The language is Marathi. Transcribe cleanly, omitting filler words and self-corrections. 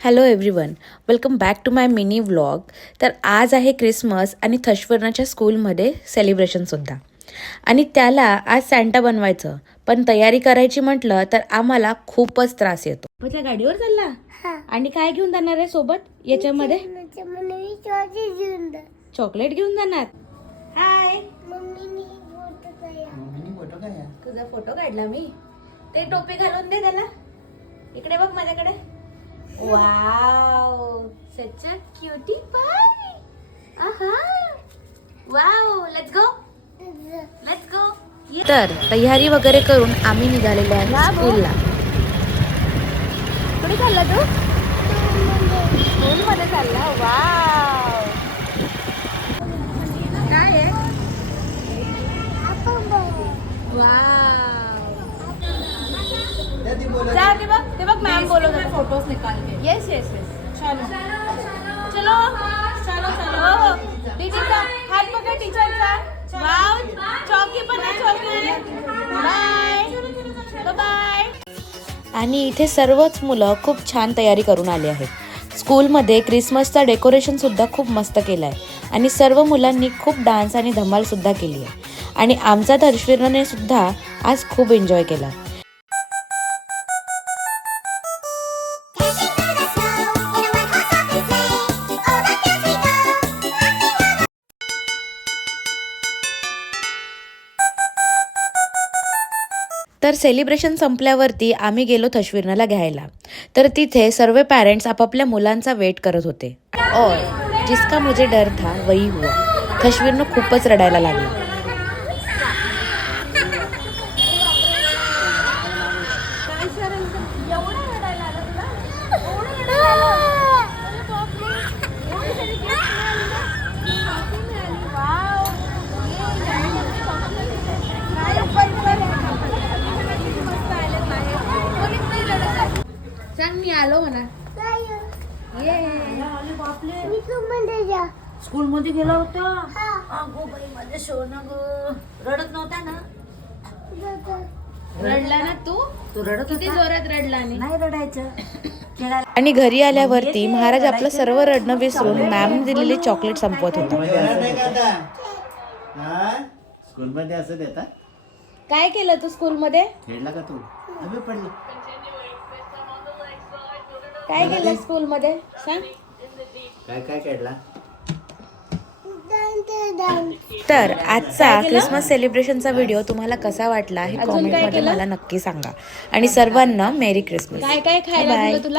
Hello everyone, welcome back to my mini vlog. तर आज आहे क्रिसमस आणि थशवर्णाच्या स्कूलमध्ये सेलिब्रेशनसुद्धा. आणि त्याला आज सॅन्टा बनवायचं, पण तयारी करायची म्हटलं तर आम्हाला खूपच त्रास येतो. माझ्या गाडीवर चालला आणि काय घेऊन जाणार आहे सोबत याच्यामध्ये? चॉकलेट घेऊन जाणार. हाय मम्मीनी फोटो काढला. तुझा फोटो काढला मी. ते टोपी घालून दे त्याला. इकडे बघ माझ्याकडे. वाव, सच अ क्यूटी पाय. आहा, वाव, लेट्स गो. तर तयारी वगैरे करून आम्ही निघालेलो आहे स्कूलला. कुठे चालला तू? स्कूल मध्ये चालला. वाव, काय आहे? वाव, जा ते बघ मॅम बोलत होते फोटोज निकाल के. यस चलो चलो चलो चलो. टीचरचा हात पकड, टीचरचा. वाव, चौकी पण आहे, चौकी. Bye bye. आणि इथे सर्वच मुलं खूप छान तयारी करून आले आहेत. स्कूलमध्ये क्रिसमसचा डेकोरेशन सुद्धा खूप मस्त केलं आहे आणि सर्व मुलांनी खूप डान्स आणि धमाल सुद्धा केली आहे. आणि आमचा थशवीरने सुद्धा आज खूप एन्जॉय केला. तर सेलिब्रेशन संपल्यावरती आम्ही गेलो थशवीरनाला घ्यायला. तर तिथे सर्व पॅरेंट्स आपापल्या मुलांचा वेट करत होते. और जिसका मुझे डर था वही हुआ. थशवीरनं खूपच रडायला लागला. मी आलो म्हणा. स्कूल मध्ये गेला होता. अगो बाई, माझे सोनं गो. रडत नव्हता ना? रडला ना तू रडत किती जोरात रडला. नाही रडायचं. आणि घरी आल्यावरती महाराज आपलं सर्व रडणं विसरून मॅम दिलेली चॉकलेट संपवत होता. स्कूल मध्ये असं देता? काय केलं तू स्कूलमध्ये? खेळला का तू? अबे पडली. काय केलं स्कूलमध्ये सांग. काय खेळला? तर आजचा क्रिसमस सेलिब्रेशनचा व्हिडिओ तुम्हाला कसा वाटला हे कॉमेंटमध्ये मला नक्की सांगा. आणि सर्वांना मेरी क्रिसमस. काय काय खायला दिलं तुला?